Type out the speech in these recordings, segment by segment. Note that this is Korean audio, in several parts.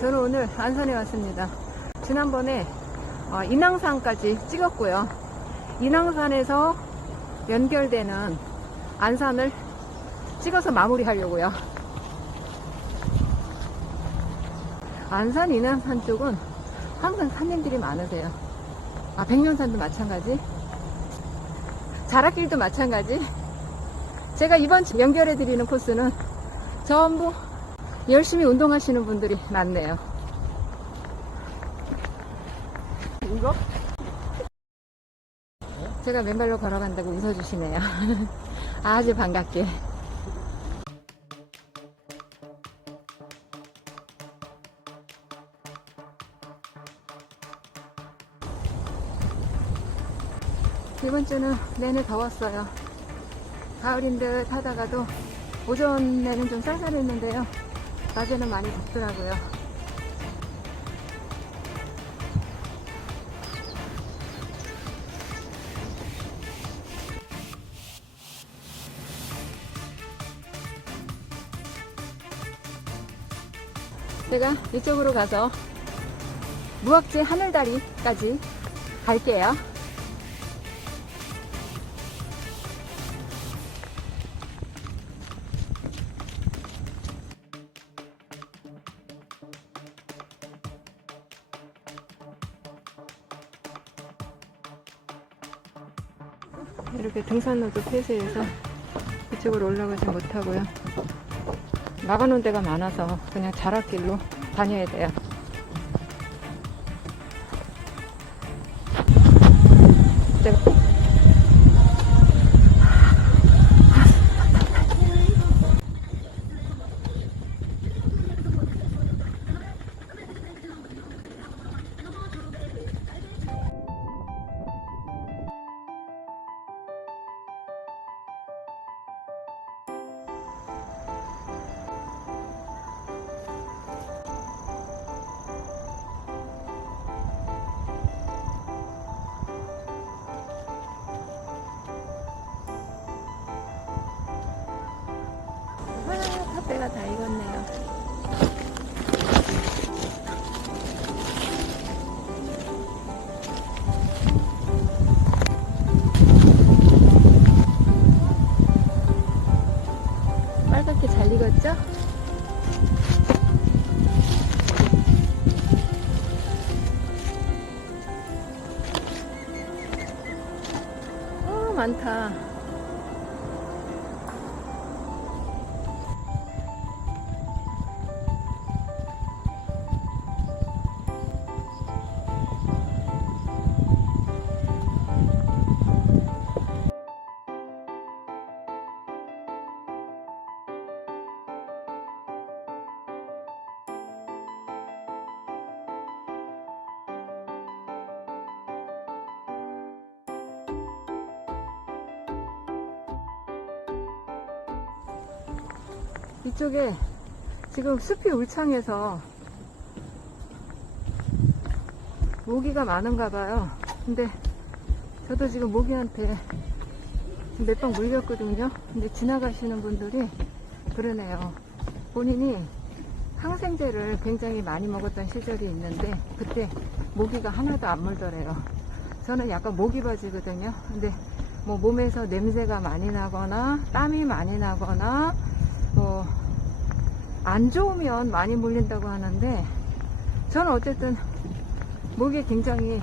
저는 오늘 안산에 왔습니다. 지난번에 어, 인왕산까지 찍었고요. 인왕산에서 연결되는 안산을 찍어서 마무리하려고요. 안산, 인왕산 쪽은 항상 산림들이 많으세요. 아, 백년산도 마찬가지. 자락길도 마찬가지. 제가 이번 주 연결해 드리는 코스는 전부 열심히 운동하시는 분들이 많네요. 이거? 제가 맨발로 걸어간다고 웃어주시네요. 아주 반갑게. 이번 주는 내내 더웠어요. 가을인 듯 하다가도 오전에는 좀 쌀쌀했는데요. 낮에는 많이 덥더라고요. 제가 이쪽으로 가서 무악지 하늘다리까지 갈게요. 등산로도 폐쇄해서 이쪽으로 올라가지 못하고요. 막아놓은 데가 많아서 그냥 자락길로 다녀야 돼요. 어, 많 이쪽에 지금 숲이 울창해서 모기가 많은가 봐요. 근데 저도 지금 모기한테 몇방 물렸거든요. 근데 지나가시는 분들이 그러네요. 본인이 항생제를 굉장히 많이 먹었던 시절이 있는데 그때 모기가 하나도 안 물더래요. 저는 약간 모기 바지거든요. 근데 뭐 몸에서 냄새가 많이 나거나 땀이 많이 나거나 뭐 안 좋으면 많이 물린다고 하는데 저는 어쨌든 목이 굉장히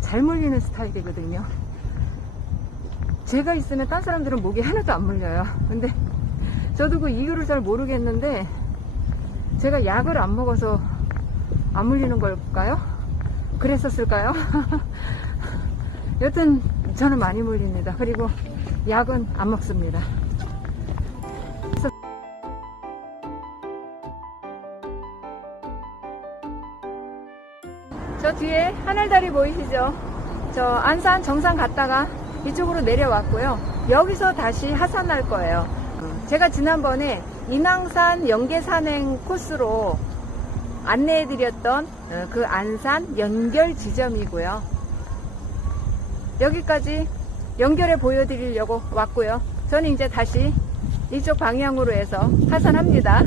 잘 물리는 스타일이거든요. 제가 있으면 딴 사람들은 목이 하나도 안 물려요. 근데 저도 그 이유를 잘 모르겠는데 제가 약을 안 먹어서 안 물리는 걸까요? 그랬었을까요? 여튼 저는 많이 물립니다. 그리고 약은 안 먹습니다. 저 뒤에 하늘다리 보이시죠? 저 안산 정상 갔다가 이쪽으로 내려왔고요. 여기서 다시 하산할 거예요. 제가 지난번에 인왕산 연계산행 코스로 안내해드렸던 어, 그 안산 연결 지점이고요. 여기까지 연결해 보여드리려고 왔고요. 저는 이제 다시 이쪽 방향으로 해서 하산합니다.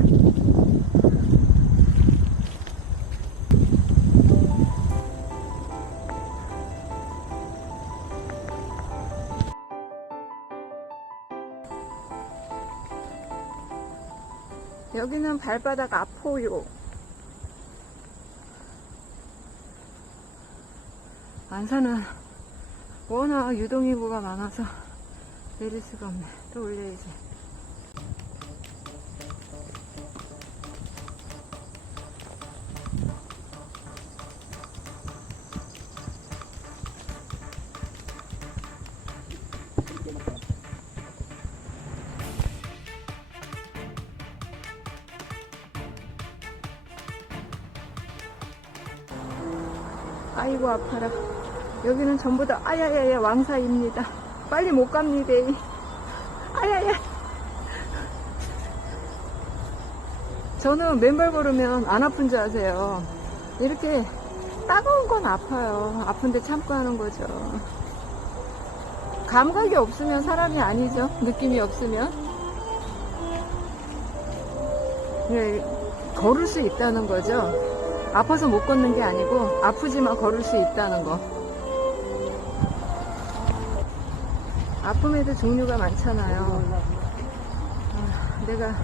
여기는 발바닥 아포요. 안산은 워낙 유동인구가 많아서 내릴 수가 없네. 또 올려야지. 아이고 아파라. 여기는 전부 다 아야야야 왕사입니다. 빨리 못 갑니다. 아야야. 저는 맨발 걸으면 안 아픈 줄 아세요. 이렇게 따가운 건 아파요. 아픈데 참고 하는 거죠. 감각이 없으면 사람이 아니죠. 느낌이 없으면. 네, 걸을 수 있다는 거죠. 아파서 못 걷는 게 아니고 아프지만 걸을 수 있다는 거. 아픔에도 종류가 많잖아요. 아, 내가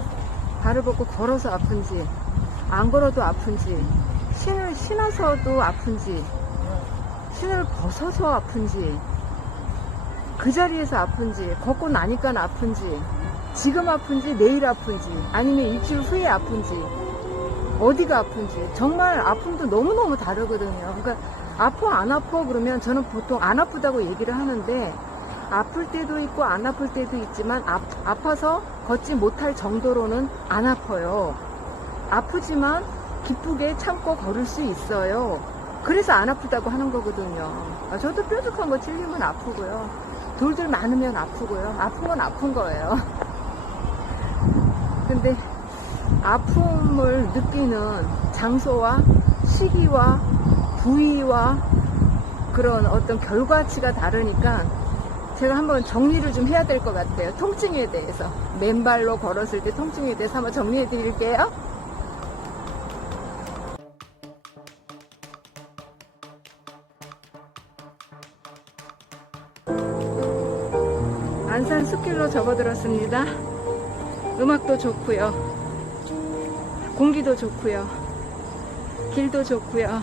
발을 벗고 걸어서 아픈지, 안 걸어도 아픈지, 신을 신어서도 아픈지, 신을 벗어서 아픈지, 그 자리에서 아픈지, 걷고 나니까 아픈지, 지금 아픈지, 내일 아픈지, 아니면 일주일 후에 아픈지, 어디가 아픈지 정말 아픔도 너무너무 다르거든요. 그러니까 아파 안 아파 그러면 저는 보통 안 아프다고 얘기를 하는데 아플 때도 있고 안 아플 때도 있지만 아, 아파서 걷지 못할 정도로는 안 아파요. 아프지만 기쁘게 참고 걸을 수 있어요. 그래서 안 아프다고 하는 거거든요. 아, 저도 뾰족한 거 찔리면 아프고요. 돌들 많으면 아프고요. 아픈 건 아픈 거예요. 근데 아픔을 느끼는 장소와 시기와 부위와 그런 어떤 결과치가 다르니까 제가 한번 정리를 좀 해야 될 것 같아요. 통증에 대해서. 맨발로 걸었을 때 통증에 대해서 한번 정리해 드릴게요. 안산 숲길로 접어들었습니다. 음악도 좋고요. 공기도 좋고요. 길도 좋고요.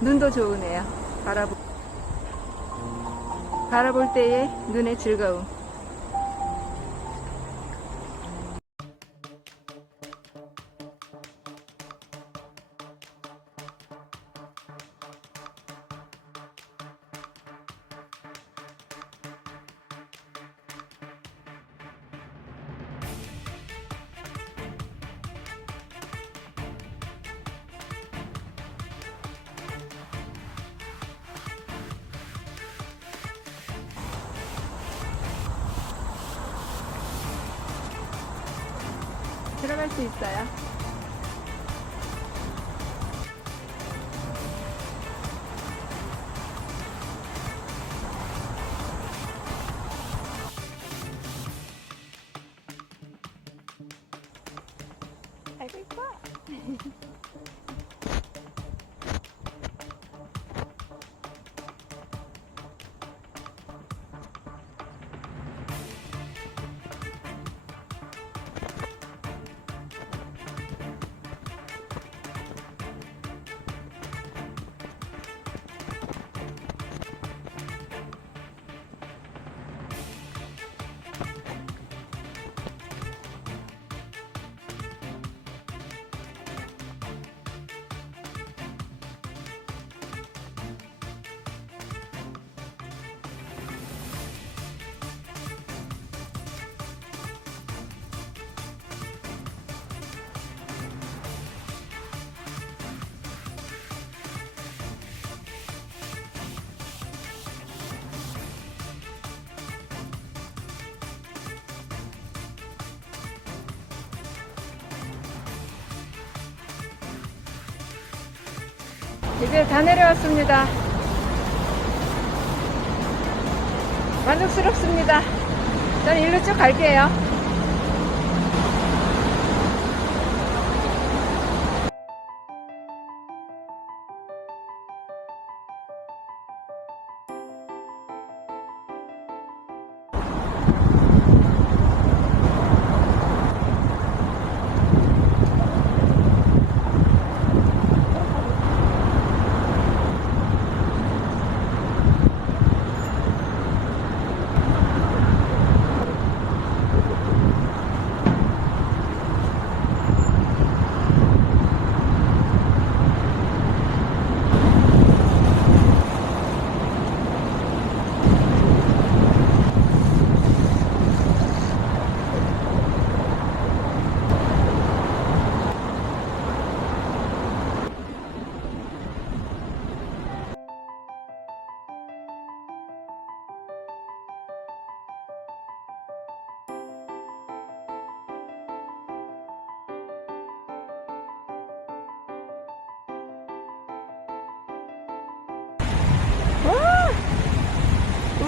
눈도 좋으네요. 바라보 바라볼 때의 눈의 즐거움. 들어갈 수 있어요. 이제 다 내려왔습니다. 만족스럽습니다. 전 일로 쭉 갈게요.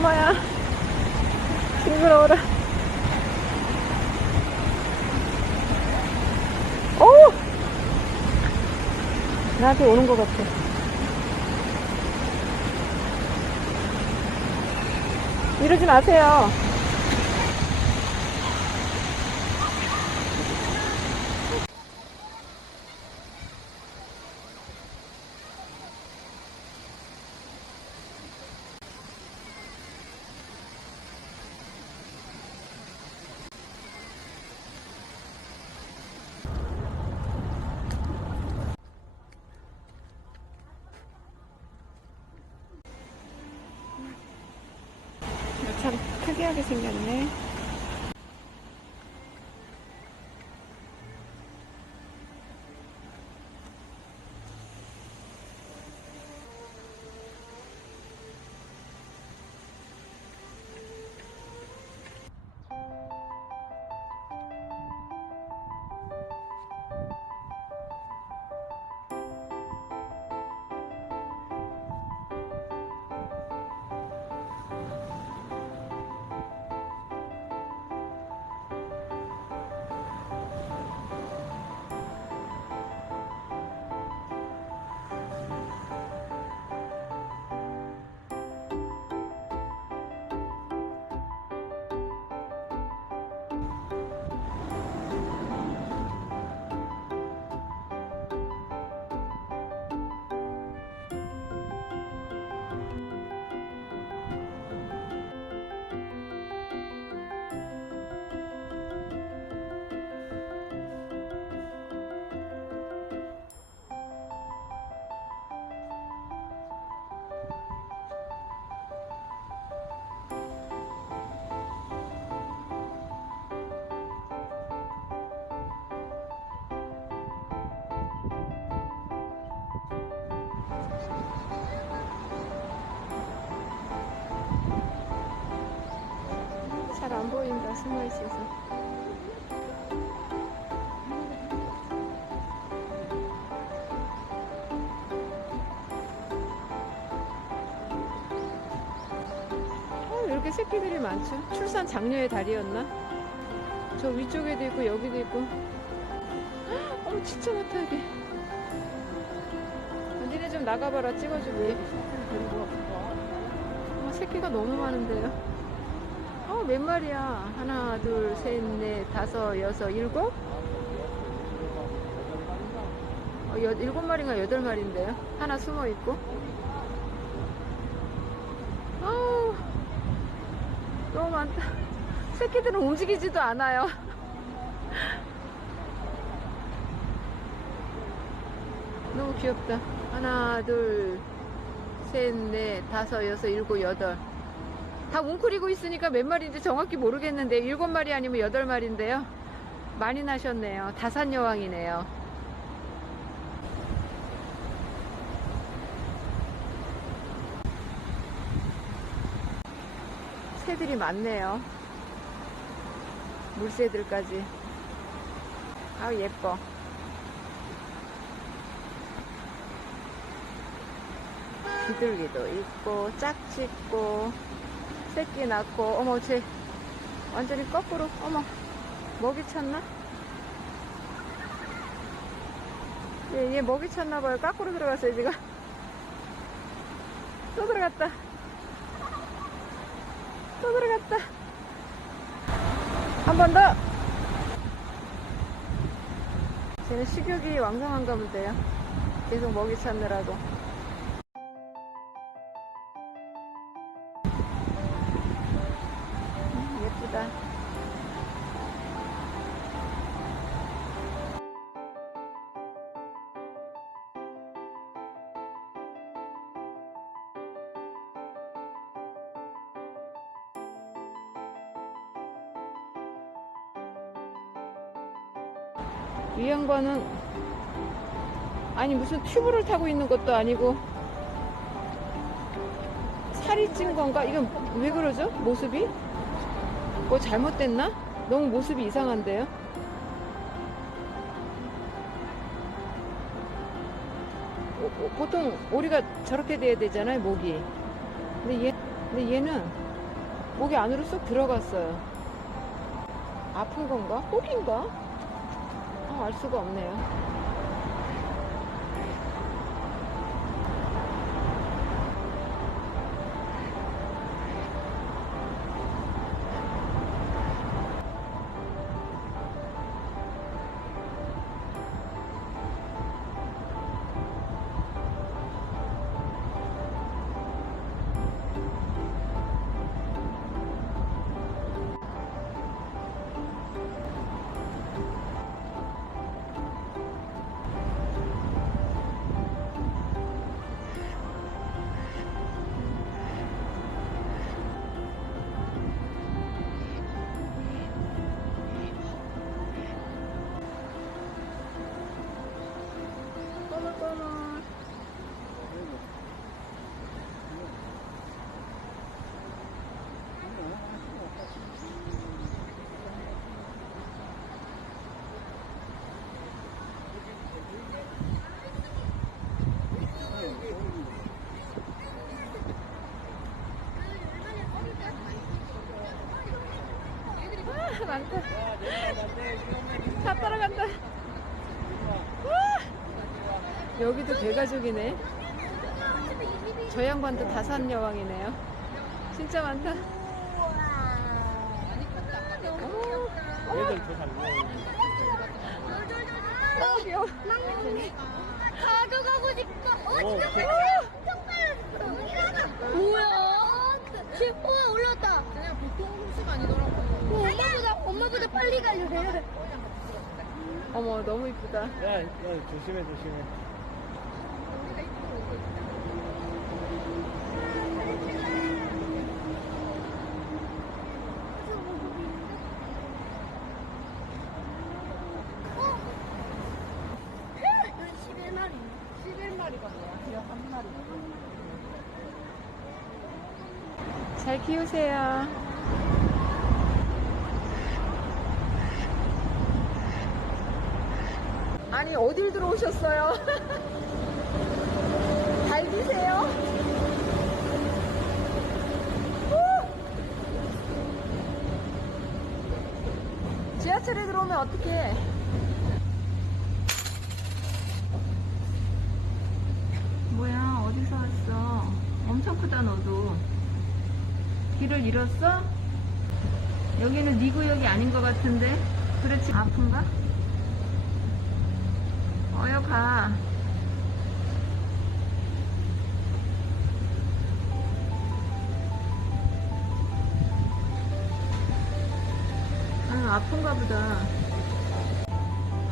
엄마야. 징그러워라. 오! 나한테 오는 것 같아. 이러지 마세요. 참 특이하게 생겼네. 다, 숨어 있어서. 어, 이렇게 새끼들이 많죠. 출산 장려의 달이었나? 저 위쪽에도 있고 여기도 있고. 어, 진짜 많다 이게. 어, 니네 좀 나가봐라 찍어주게. 어, 새끼가 너무 많은데요. 어, 몇 마리야? 하나, 둘, 셋, 넷, 다섯, 여섯, 일곱? 어, 여, 일곱 마리인가 여덟 마리인데요? 하나 숨어 있고. 아우, 너무 많다. 새끼들은 움직이지도 않아요. 너무 귀엽다. 하나, 둘, 셋, 넷, 다섯, 여섯, 일곱, 여덟. 다 웅크리고 있으니까 몇 마리인지 정확히 모르겠는데 일곱 마리 아니면 여덟 마리인데요. 많이 나셨네요. 다산 여왕이네요. 새들이 많네요. 물새들까지. 아 예뻐. 비둘기도 있고 짝짓고 새끼 낳고 어머 쟤 완전히 거꾸로 어머 먹이 찼나? 얘, 얘 먹이 찼나봐요. 거꾸로 들어갔어요 지금. 또 들어갔다. 또 들어갔다. 한 번 더. 쟤는 식욕이 왕성한가 본데요. 계속 먹이 찾느라고 이 양반은 아니 무슨 튜브를 타고 있는 것도 아니고 살이 찐 건가? 이건 왜 그러죠? 모습이? 뭐 잘못됐나? 너무 모습이 이상한데요? 오- 오- 보통 오리가 저렇게 돼야 되잖아요, 목이. 근데 얘, 근데 얘는 목이 안으로 쏙 들어갔어요. 아픈 건가? 혹인가? 아, 알 수가 없네요. 많다. 다 따라간다. 와! 여기도 대가족이네. 저 양반도 다산 여왕이네요. 진짜 많다. 얘들 어, 귀여워. 가져가고 싶어. 어. 빨리. 뭐야? 올랐다. 그냥 보통 홈수가 아니더라고. 엄마보다 빨리 가려 해. 어머, 너무 이쁘다. 야, 야 조심해 조심해 여기 11마리. 잘 키우세요. 아니, 어딜 들어오셨어요? 달기세요? 우! 지하철에 들어오면 어떡해? 뭐야, 어디서 왔어? 엄청 크다, 너도. 길을 잃었어? 여기는 네 구역이 아닌 것 같은데? 그렇지, 아픈가? 어여 가. 아유, 아픈가 보다.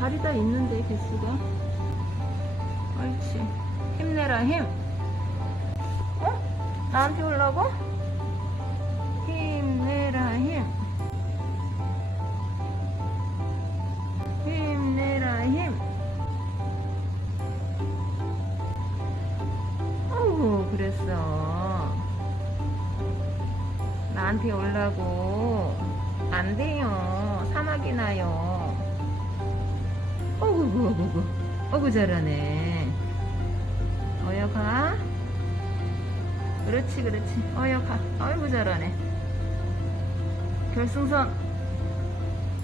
발이 다 있는데, 개수가. 옳지. 힘내라, 힘. 어? 나한테 오려고? 나한테 오려고. 안 돼요. 사막이 나요. 어구, 어구, 어구, 어구, 잘하네. 어여 가. 그렇지, 그렇지. 어여 가. 아이고, 잘하네. 결승선.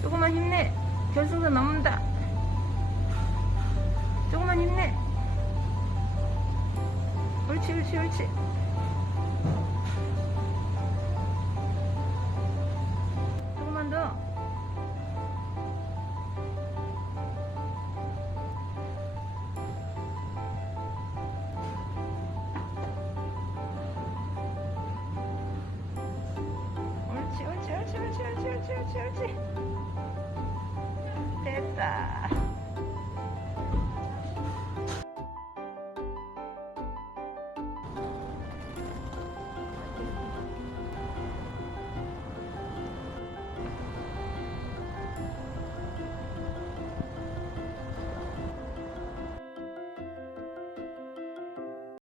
조금만 힘내. 결승선 넘는다. 조금만 힘내. 옳지, 옳지, 옳지.